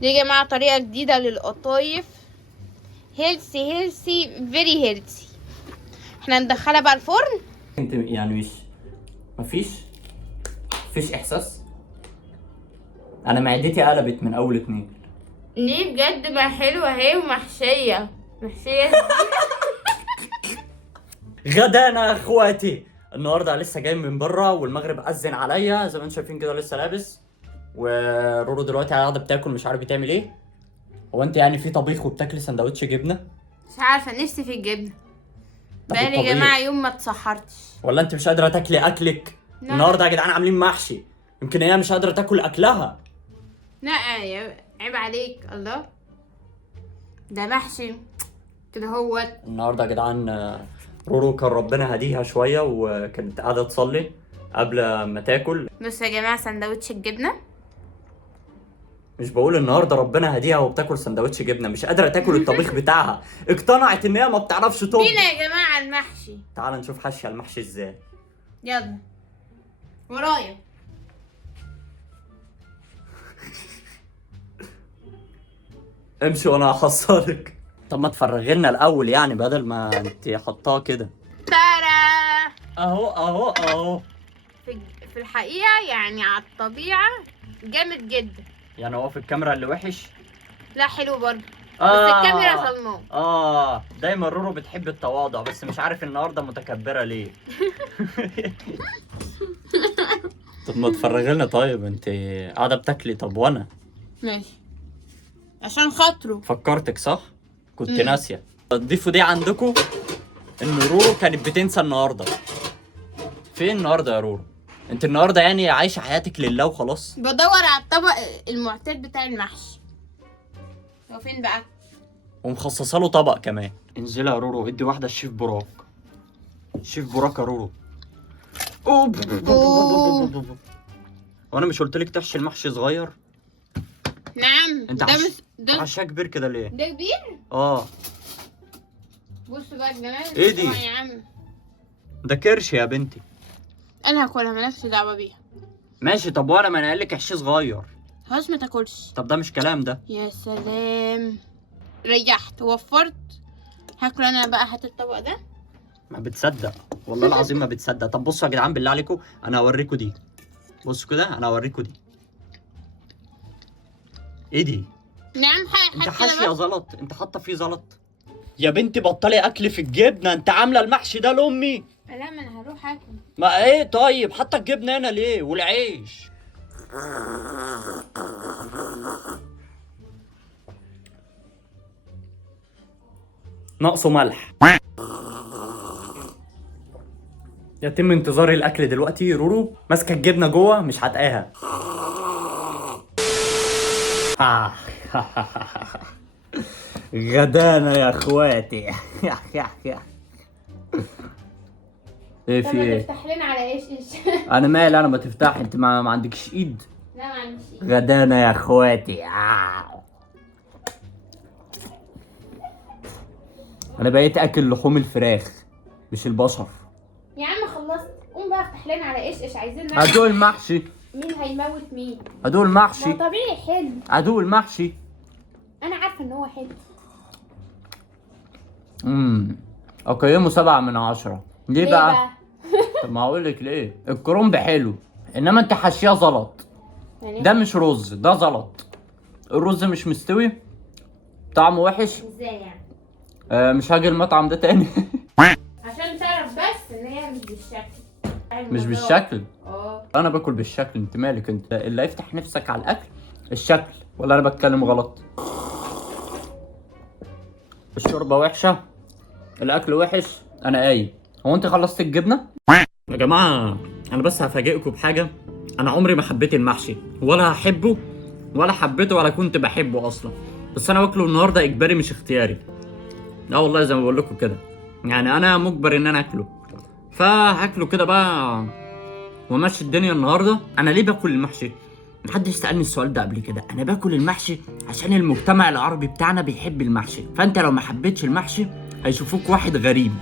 دي يا جماعه طريقه جديده للقطايف، هيلثي فيري هيلثي. احنا ندخلها بقى الفرن. انت يعني مفيش احساس. انا معدتي قلبت من اول 2. ليه بجد؟ ما حلوه اهي ومحشيه غدانا يا اخواتي النهارده. لسه جاي من بره والمغرب اذن عليا زي ما انتم شايفين كده، لسه لابس. ورورو دلوقتي قاعده بتاكل، مش عارف بتعمل ايه. هو انت يعني في طبيخ وبتاكلي سندوتش جبنه؟ مش عارفه، نفسي في الجبنه. طب بقالي يا الطبيخ؟ جماعه يوم ما اتسحرتش. ولا انت مش قادره تاكلي اكلك؟ لا. النهارده يا جدعان عاملين محشي، يمكن هي مش قادره تاكل اكلها. لا عيب عليك، الله ده محشي كده هو. النهارده يا جدعان رورو كان ربنا هديها شويه وكانت قاعده تصلي قبل ما تاكل. بصوا يا جماعه سندوتش الجبنه. مش بقول النهارده ربنا هديها وبتاكل سندوتش جبنه، مش قادره تاكل الطبيخ بتاعها. اقتنعت ان هي ما بتعرفش تطبخ. فينا يا جماعه المحشي. تعال نشوف حشيه المحشي ازاي. يلا ورايا. امشي وانا هحصلك. طب ما تفرغي لنا الاول يعني بدل ما انت حطاها كده. تارا. اهو في الحقيقه يعني على الطبيعه جامد جدا. يعني هو في الكاميرا اللي وحش؟ لا حلو برضه. بس الكاميرا ظلماه. دايما رورو بتحب التواضع، بس مش عارف النهارده متكبره ليه. طب ما تفرغي لنا. طيب انت قاعده بتاكلي، طب وانا ماشي عشان خاطره. فكرتك صح؟ كنت ناسيه. ضيفوا دي عندكم ان رورو كانت بتنسى النهارده. فين النهارده يا رورو؟ انت النهارده يعني عايشه حياتك لله وخلاص؟ بدور على الطبق المعتاد بتاع المحشي. هو فين بقى؟ ومخصصه له طبق كمان. انزلي يا رورو، ادي واحده الشيف براك. شيف براك يا رورو. وانا مش قلت لك تحشي المحشي صغير؟ نعم. انت ده حشاه كبير كده ليه؟ ده كبير؟ بصوا بقى الجمال. ايه دي؟ يا عم ده كرش يا بنتي. انا هاكلها، مالكش دعوه بيها. ماشي. طب وانا ما انا قال لك احشي صغير. خلاص ما تاكلش. طب ده مش كلام ده. يا سلام، ريحت ووفرت. هاكل انا بقى. هات الطبق ده. ما بتصدق والله العظيم ما بتصدق. طب بصوا يا جدعان بالله عليكم، انا هوريكم دي. بصوا كده، انا هوريكم دي. ايه دي؟ نعم. انت حاشيه زلط، انت حاطه فيه زلط يا بنتي. بطلي اكل في الجبنه، انت عامله المحشي ده لامي. لا ما انا هروح اكل. ما ايه طيب حاطه الجبنه هنا ليه والعيش؟ ناقصه ملح. يتم انتظار الاكل دلوقتي. رورو ماسكه الجبنه جوه مش هتقاها. غدانا يا اخواتي. ايه في ايه؟ تفتح لنا على ايش انا مالي، انا ما تفتح. انت ما عندكش ايد. لا ما عنديش ايد. غدانا يا اخواتي. انا بقيت اكل لحوم الفراخ مش البشر. يا عم خلصت، قوم بقى افتح لنا على ايش عايزين. ادوق المحشي. مين هيموت مين؟ ادوق المحشي. ما طبيعي حلو. ادوق المحشي. انا عارفه ان هو حلو. اقيمه 7/10. ليه بقى؟ طب ما هقول لك ليه. الكرنب حلو انما انت حاشيه زلط. يعني ده مش رز، ده زلط. الرز مش مستوي، طعمه وحش. ازاي يعني؟ مش هاجي المطعم ده تاني. عشان تعرف بس ان هي مش بالشكل. مش بالشكل. انا باكل بالشكل. انت مالك؟ انت اللي يفتح نفسك على الاكل الشكل، ولا انا بتكلم غلط؟ الشوربه وحشه، الاكل وحش، انا قايم. هو انت خلصت الجبنه يا جماعه؟ انا بس هفاجئكم بحاجه. انا عمري ما حبيت المحشي، ولا هحبه ولا حبيته ولا كنت بحبه اصلا. بس انا باكله النهارده اجباري مش اختياري. لا والله زي ما بقول لكم كده، يعني انا مجبر ان انا اكله. فهاكله كده بقى وماشي الدنيا النهارده. انا ليه باكل المحشي؟ محدش سألني السؤال ده قبل كده. انا باكل المحشي عشان المجتمع العربي بتاعنا بيحب المحشي. فانت لو ما حبيتش المحشي هيشوفوك واحد غريب.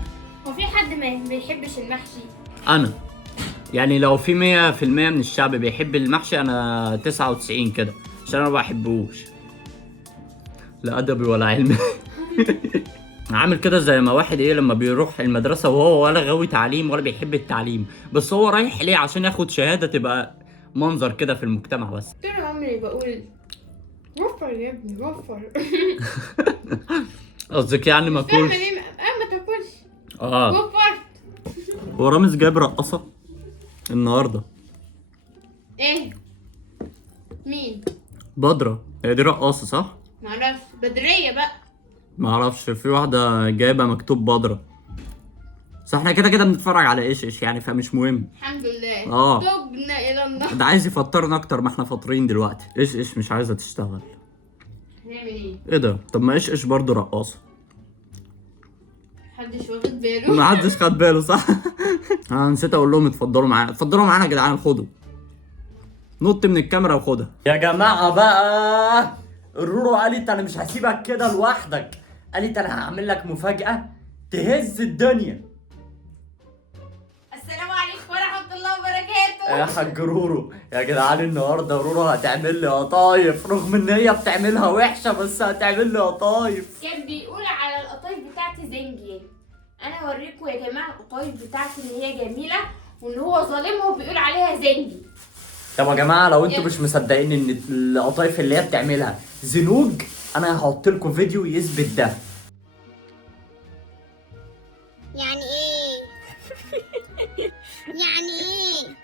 هو في حد ما بيحبش المحشي؟ انا يعني لو في 100% من الشعب بيحب المحشي، انا 99 كده، عشان انا ما بحبوش. لا ادبي ولا علمي. عامل كده زي ما واحد ايه لما بيروح المدرسه وهو ولا غاوي تعليم ولا بيحب التعليم، بس هو رايح ليه؟ عشان ياخد شهاده تبقى منظر كده في المجتمع بس. طول عمري بقول وفر يا ابني وفر. قصدك يعني ما فاهمة اكلش؟ ليه ما تاكلش؟ اه. وفرت. هو رامز جايب رقاصه النهارده. ايه؟ مين؟ بدرة، هي دي رقاصه صح؟ معرفش، بدرية بقى. ما اعرفش، في واحده جايبه مكتوب بدرة. بس احنا كده كده بنتفرج على ايش يعني، فمش مهم. الحمد لله. اه. تبنا الى النار. ده عايز يفطرنا اكتر ما احنا فاطرين دلوقتي. ايش مش عايزه تشتغل. هنعمل ايه؟ ايه ده؟ طب ما ايش برضه رقاصه. محدش واخد باله. ما حدش خد باله صح. انا نسيت اقول لهم اتفضلوا معانا، اتفضلوا معانا يا جدعان، خدوا. نط من الكاميرا وخدها يا جماعه بقى. الرورو قالت انا مش هسيبك كده لوحدك، قالت انا هعمل لك مفاجاه تهز الدنيا. السلام عليكم ورحمة الله وبركاته. يا حاج رورو يا جدعان، النهارده رورو هتعمل لي قطايف، رغم ان هي بتعملها وحشه بس هتعمل لي قطايف. كان بيقول على القطايف بتاعتي زنجي. انا اوريكم يا جماعه القطايف بتاعتي اللي هي جميله، وان هو ظالمها وبيقول عليها زنجي. طب يا جماعه لو انتوا مش مصدقين ان القطايف اللي هي بتعملها زنوج، انا هحط لكم فيديو يثبت ده. يعني ايه؟ يعني ايه؟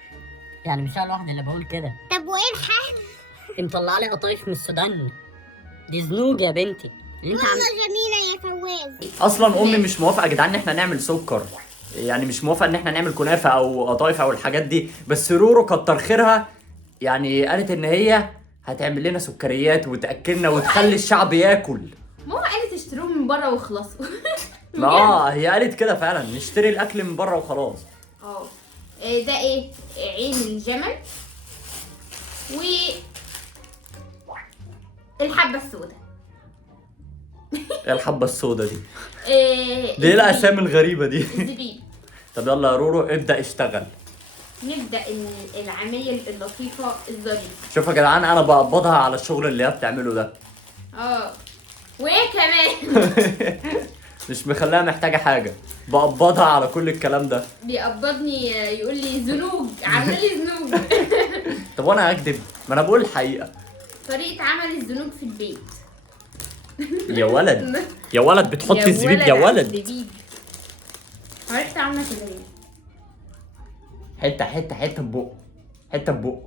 يعني مش انا لوحدي اللي بقول كده. طب وايه الحل؟ انت مطلع لي قطايف من السودان، دي زنوج يا بنتي اللي انت والله جميلة يا فواز. اصلا امي مش موافقه يا جدعان ان احنا نعمل سكر، يعني مش موافقه ان احنا نعمل كنافه او قطايف او الحاجات دي، بس رورو كتر خيرها يعني قالت ان هي هتعمل لنا سكريات وتاكلنا وتخلي الشعب ياكل. ماما قالت اشتروه من بره واخلصوا. ما هي قالت كده فعلا، نشتري الاكل من بره وخلاص. اه. ده ايه؟ عين الجمل و الحبه السوداء. ايه الحبه السوداء دي؟ دي ايه الزبيب. الاسامي الغريبه دي؟ الزبيب. طب يلا يا رورو ابدا اشتغل. نبدا العمايل اللطيفه الظريفه. شوف يا جدعان انا بقبضها على الشغل اللي هي بتعمله ده. اه. وايه كمان؟ مش مخليها محتاجه حاجه، بقبضها على كل الكلام ده. بيقبضني يقول لي زنوج، عامل لي زنوج. طب وانا هكدب؟ ما انا بقول الحقيقه. طريقه عمل الزنوج في البيت. يا ولد يا ولد بتحط الزبيب يا ولد. الزبيب. عرفت عامله كده ليه؟ حته ببق، حته ببق.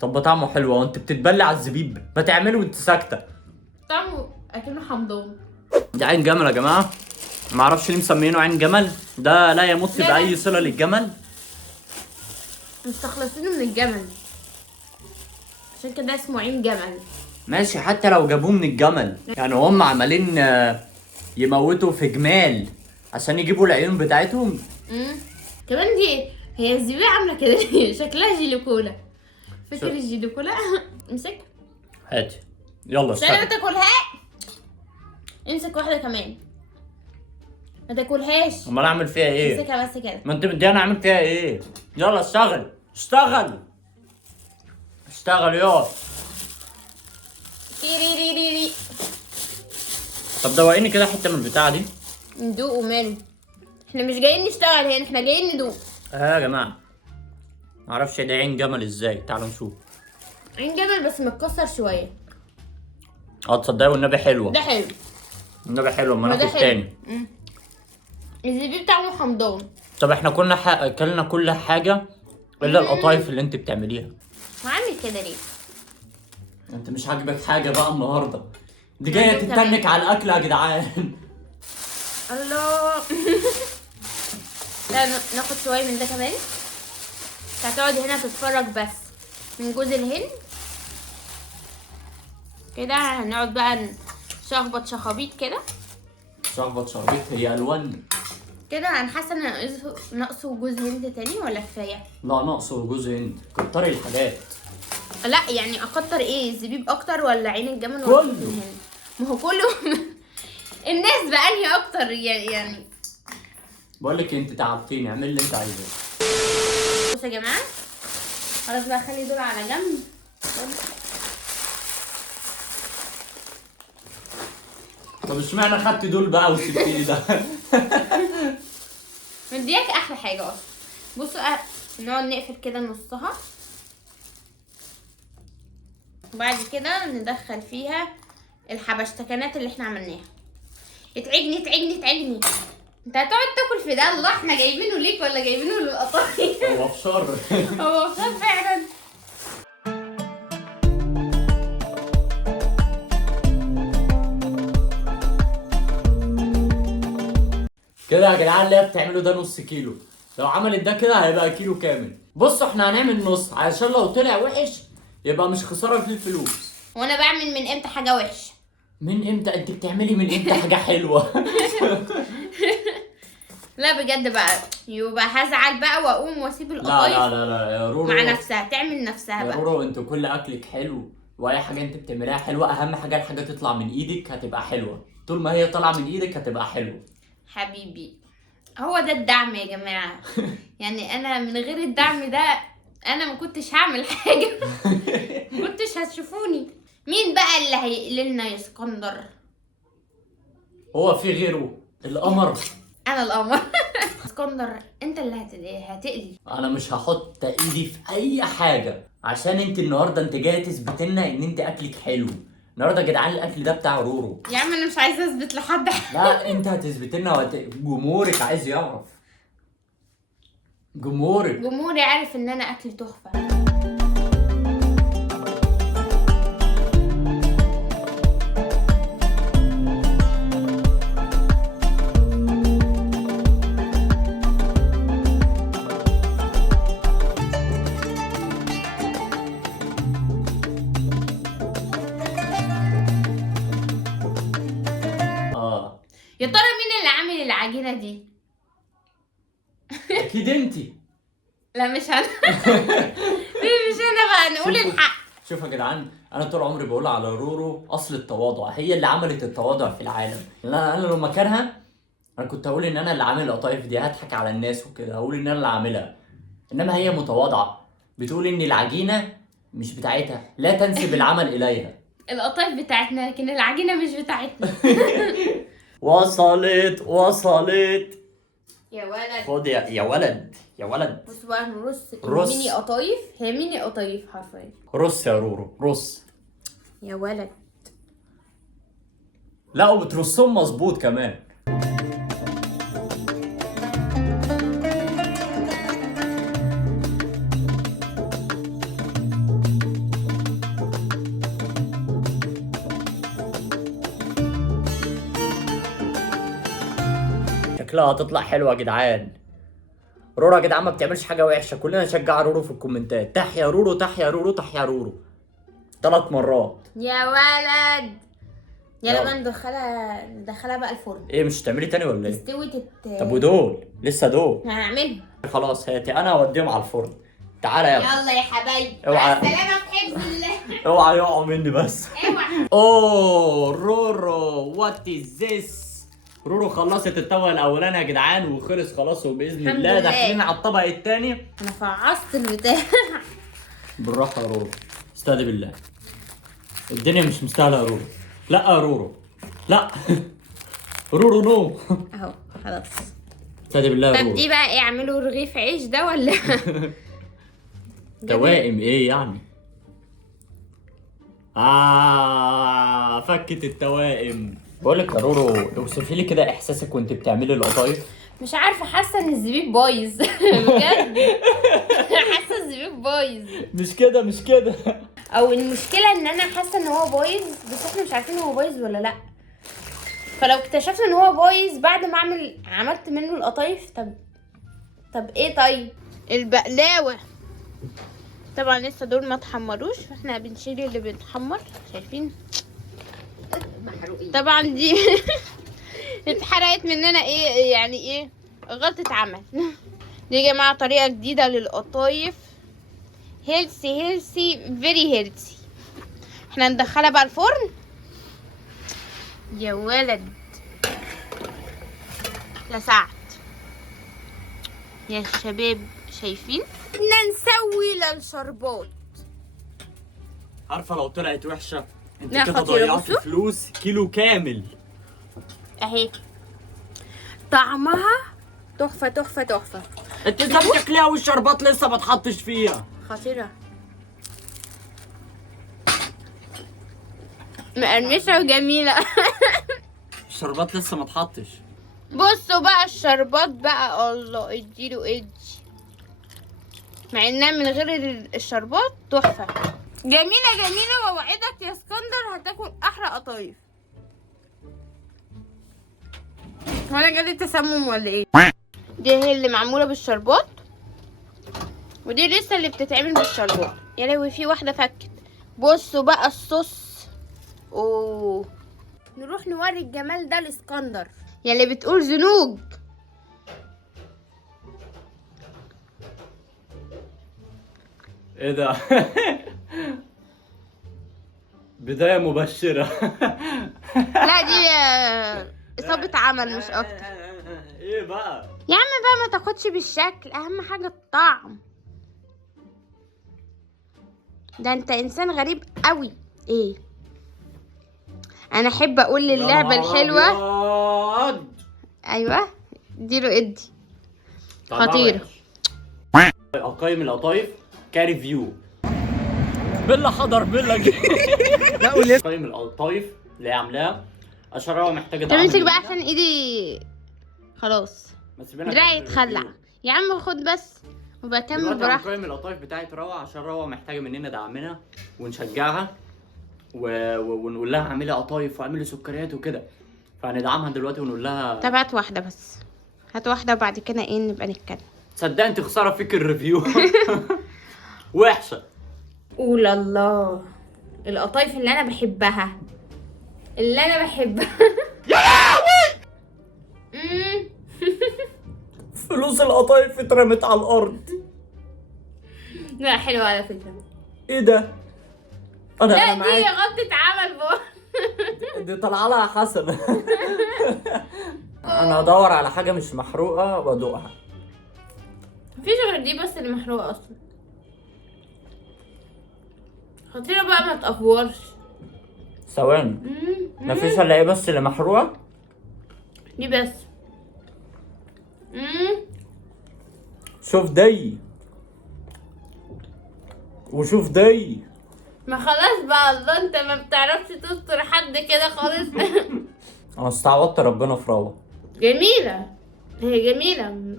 طب طعمه حلو اهو، انت بتتبلع على الزبيب، ما تعمله وانت ساكته. طعمه اكنه حمضان. ده عين جمل يا جماعه، ما اعرفش ليه مسمينه عين جمل، ده لا يمت لا. باي صله للجمل. مستخلصينه من الجمل عشان كده اسمه عين جمل. ماشي، حتى لو جابوه من الجمل يعني هم عمالين يموتوا في جمال عشان يجيبوا العيون بتاعتهم. كمان دي هي الزبيب عامله كده. شكلها جيليكولا. فاكر الجيليكولا؟ امسك. هاتي يلا لا ما اشتغل. تاكلها. امسك واحده كمان. ما تاكلهاش. امال اعمل فيها ايه؟ امسكها بس كده. ما انت مدينا اعمل فيها ايه؟ يلا اشتغل اشتغل اشتغل يلا. تيريريريري. طب دوقيني كده حته من البتاعه دي. ندوق وماله. احنا مش جايين نشتغل هنا، احنا جايين ندوق. يا جماعه معرفش ده عين جمل ازاي، تعالوا نشوف. عين جمل بس متكسر شويه. تصدقي والنبي حلوه. ده حلو. النبي حلوه، اما ده ناخد حلو. تاني. الزبيب طعمه حمضان. طب احنا كنا اكلنا كل حاجه الا القطايف اللي انت بتعمليها. وعامل كده ليه؟ انت مش عاجبك حاجه بقى النهارده؟ دي جايه كمان. تتنك على الاكل يا جدعان. الله. لا ناخد شويه من ده كمان. هتقعد هنا تتفرج بس من جوز الهند كده. هنقعد بقى نشخبط شخابيط كده شخبط شخبيط هي الوان كده. انا حاسه ان ناقصه جوز هند تاني ولا كفايه؟ لا ناقصه جوز هند، كتري الحاجات. لا يعني اكتر ايه؟ الزبيب اكتر ولا عين الجمل ولا كله. جوز الهند؟ ما هو كله. الناس بقى انهي اكتر يعني؟ بقول لك انت تعبتيني، اعمل اللي انت عايزاه. بصوا يا جماعه، خلاص بقى خلي دول على جنب. طب اشمعنى خدت دول بقى وسبتي ده؟ مدياك احلى حاجه اصلا. بصوا نقعد نقفل كده نصها، وبعد كده ندخل فيها الحبشتكنات اللي احنا عملناها. اتعجني اتعجني اتعجني. انت هتقعد تاكل في ده؟ الله، احنا جايبينه ليك ولا جايبينه للقطايف؟ هو فشار. هو فشار فعلا. كده يا جدعان اللي هي بتعمله ده نص كيلو، لو عملت ده كده هيبقى كيلو كامل. بصوا احنا هنعمل نص علشان لو طلع وحش يبقى مش خساره في الفلوس. وانا بعمل من امتى حاجه وحشه؟ من امتى؟ انت بتعملي من امتى حاجه حلوه؟ لا بجد بقى، يبقى هزعل بقى واقوم واسيب لا القطايف لا لا لا يا رورو، مع نفسها تعمل نفسها يا بقى. رورو انت كل اكلك حلو واي حاجه انت بتعمليها حلوه، اهم حاجه الحاجه تطلع من ايدك هتبقى حلوه، طول ما هي طالعه من ايدك هتبقى حلوه. حبيبي، هو ده الدعم يا جماعه. يعني انا من غير الدعم ده انا ما كنتش هعمل حاجه. ما كنتش هتشوفوني. مين بقى اللي هيقلي لنا يا اسكندر؟ هو في غيره؟ القمر. انا القمر. اسكندر انت اللي هتقلي. انا مش هحط ايدي في اي حاجه عشان انت النهارده انت جايه تثبت لنا ان انت اكلك حلو. النهارده يا جدعان الاكل ده بتاع رورو. يا عم انا مش عايزه اثبت لحد حاجه. لا انت هتثبت لنا جمهورك عايز يعرف. جمهوري عارف ان انا اكل تحفه. يا ترى مين اللي عامل العجينه دي؟ اكيد انت. لا مش انا. مش انا بقى، نقول الحق. شوفوا يا جدعان، انا طول عمري بقول على رورو اصل التواضع، هي اللي عملت التواضع في العالم. انا لو مكانها انا كنت هقول ان انا اللي عامل القطايف دي، هضحك على الناس وكده، هقول ان انا اللي عاملها. انما هي متواضعه بتقول ان العجينه مش بتاعتها، لا تنسب العمل اليها. القطايف بتاعتنا لكن العجينه مش بتاعتنا. وصلت. يا ولد خد يا ولد. بص بقى نرص رص. ميني قطايف. هي ميني قطايف حرفيا. رص يا رورو رص. يا ولد لا وبترصهم مظبوط كمان. شكلها هتطلع حلوه يا جدعان. رورو يا جدعان ما بتعملش حاجه وحشه، كلنا نشجع رورو في الكومنتات. تحيا رورو تحيا رورو تحيا رورو 3 مرات. يا ولد. يلا يلا. بقى ندخلها بقى الفرن. ايه مش هتعملي تاني ولا ايه؟ تستوي طب ودول لسه دول. هنعملهم. خلاص هاتي انا اوديهم على الفرن. تعالى يلا. يلا يا حبايبي، اوعى. مع السلامه في حفظ الله. اوعى يقعوا مني بس. اوعى. اوه رورو وات از ذس. رورو خلصت الطبق الاولاني يا جدعان وخلص خلاص، وباذن الحمد الله لله. داخلين على الطبق الثاني. انا فعصت البتاع. بالراحه يا رورو، استهدي بالله. الدنيا مش مستاهله يا رورو. لا يا رورو لا. رورو نو. اهو خلاص. استهدي بالله يا طب رورو. دي بقى ايه، اعملوا رغيف عيش ده ولا؟ توائم ايه يعني؟ فكت التوائم. بقول لك يا رورو، اوصفي لي كده احساسك وانت بتعملي القطايف. مش عارفه، حاسه ان الزبيب بايظ. بجد حاسه الزبيب بايظ. مش كده. او المشكله ان انا حاسه ان هو بايظ، بس احنا مش عارفين هو بايظ ولا لا. فلو اكتشفت ان هو بايظ بعد ما عملت منه القطايف، طب ايه؟ طيب البقلاوه طبعا لسه دول ما اتحمروش، فاحنا بنشيل اللي بيتحمر. شايفين محروقين. طبعا دي اتحرقت مننا. ايه يعني ايه غلطة عمل. دي يا جماعة طريقة جديدة للقطايف، هيلثي فيري هيلثي. احنا ندخلها بقى الفرن. يا ولد لسعت يا شباب، شايفين؟ بدنا نسوي للشربات. عارفه لو طلعت وحشه انت لا، كده خطيرة، ضيعتي بصوا. فلوس كيلو كامل. اهي طعمها تحفه تحفه تحفه. انت ازاي بتاكليها والشربات لسه ما اتحطش فيها؟ خطيره، مقرمشه وجميله. الشربات لسه ما اتحطش. بصوا بقى الشربات بقى، الله اديله ادي، مع انها من غير الشربات تحفه. جميله جميله، واوعدك يا اسكندر هتاكل احلى قطايف. هو انا جالي تسمم ولا ايه؟ دي هي اللي معموله بالشربات، ودي لسه اللي بتتعمل بالشربات. يا لهوي في واحده فكت. بصوا بقى الصوص، اوه. نروح نوري الجمال ده لاسكندر يا اللي بتقول زنوج. ايه ده؟ بداية مبشرة. لا دي اصابه عمل مش اكتر. ايه بقى؟ يا عم بقى ما تاخدش بالشكل، اهم حاجه الطعم. ده انت انسان غريب قوي. ايه، انا احب اقول للعبه يا نهار الحلوه. أبيض. ايوه اديله ادي. طعمها خطيرة. وحش. اقيم القطايف كريفيو. بيلا حضر بيلا جه. اقيم القطايف اللي هي عاملاها عشان هو محتاجه طب دعم امسك بقى مننا. عشان ايدي خلاص بس سيبنا دراعي نكمل يتخلع. الريفيو. يا عم خد بس وبكمل دلوقتي براحتي. هنقيم القطايف بتاعت روعة عشان روعة محتاجة مننا دعمنا ونشجعها ونقول لها اعملي قطايف واعملي سكريات وكده، فهندعمها دلوقتي ونقول لها. طب هات واحدة بس، هات واحدة وبعد كده ايه نبقى نتكلم. تصدق انت خسارة فيك الريفيو. وحشة. قول الله، القطايف اللي انا بحبها، اللي انا بحبها. يا لهوي. فلوس القطايف اترمت على الارض. لا حلوة على فكرة. ايه ده؟ لا دي غلطة عمل بقى. دي طالعه لها حسنة. انا هدور على حاجة مش محروقة وادوقها. مفيش غير دي بس اللي محروقة اصلا. خطيرة بقى ما تقفورش. ثواني، مفيش الا ايه بس اللي محروقة؟ دي بس. شوف دي وشوف دي. ما خلاص بقى، الله انت ما بتعرفش تستر حد كده خالص. انا استعوضت ربنا في روعة. جميلة، هي جميلة.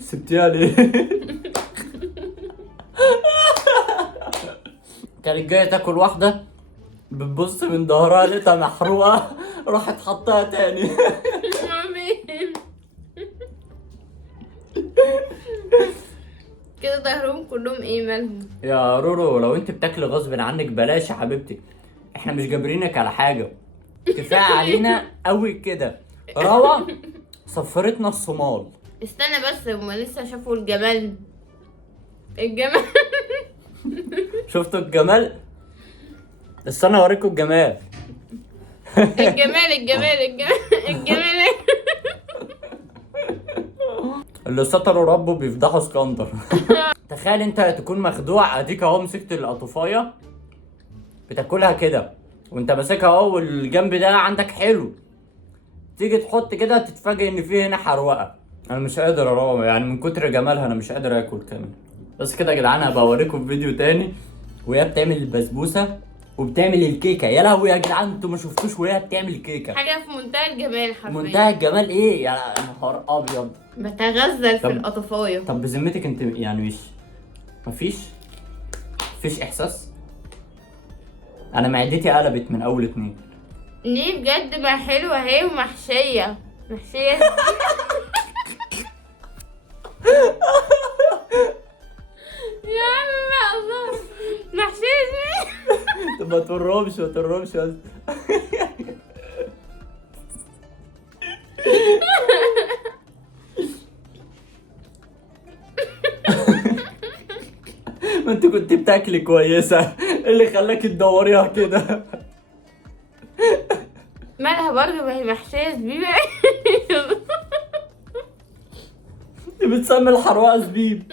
سبتيها ليه؟ كانت جاية تاكل واحدة بتبص من ظهرها لقيتها محروقة راحت حطها تاني. كده ظهرهم كلهم ايه مالهم؟ يا رورو لو انت بتاكلي غصب عنك بلاش يا حبيبتي، احنا مش جابرينك على حاجة، كفاية علينا قوي كده. روعة صفرتنا الصومال. استنى بس، هما لسه شافوا الجمال. الجمال. شفتوا الجمال؟ استنى اوريكم الجمال. الجمال الجمال الجمال الجمال. اللي ستروا ربه بيفضحوا اسكندر. تخيل انت تكون مخدوع، اديك اهو مسكت القطوفايه بتاكلها كده وانت ماسكها اهو والجنب ده عندك حلو، تيجي تحط كده تتفاجئ ان في هنا حروقه. انا مش قادر اروح يعني من كتر جمالها، انا مش قادر اكل كمان. بس كده يا جدعان هبقى اوريكم في فيديو تاني وهي بتعمل البسبوسه وبتعمل الكيكه. يا لهوي يا جدعان انتوا ما شفتوش وهي بتعمل كيكه. حاجة في منتهى الجمال حرفيا. منتهى الجمال ايه يا نهار ابيض. بتغزل في طب- القطفايه. طب بذمتك انت يعني مفيش احساس؟ انا معدتي قلبت من اول اتنين. ليه بجد بقى حلوة اهي ومحشية محشية. يا عم بقى الله، محشية ازاي؟ طب ما تورهمش بس. ما انت كنت بتاكلي كويسه، ايه اللي خلاكي تدوريها كده؟ مالها برضه، ما هي محشية زبيبة. بتسمي الحروقه زبيب.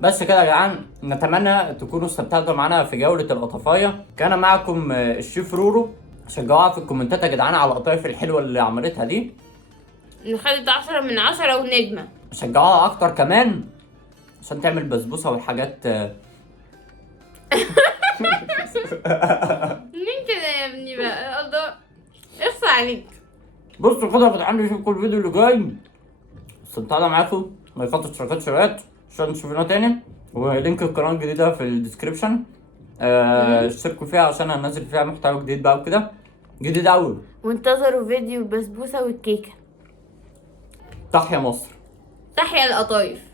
بس كده يا جدعان، نتمنى تكونوا استمتعتوا معانا في جولة القطفاية. كان معكم الشيف رورو. شجعوها في الكومنتات يا جدعان على القطايف الحلوة اللي عملتها دي. خدت 10 من 10 ونجمة. شجعوها اكتر كمان عشان تعمل بسبوسة والحاجات. مين كده يا ابني بقى؟ الله اخصى عليك. بصوا كده يا جدعان، نشوفكم الفيديو اللي جاي. استمتعنا معاكم. لايكات واشتراكات شيرات عشان تشوفونا تاني، ولينك القناة الجديدة في الديسكريبشن. اشتركوا فيها عشان هنزل فيها محتوى جديد بقى وكده، جديد قوي. وانتظروا فيديو البسبوسة والكيكة. تحيا مصر. تحيا القطايف.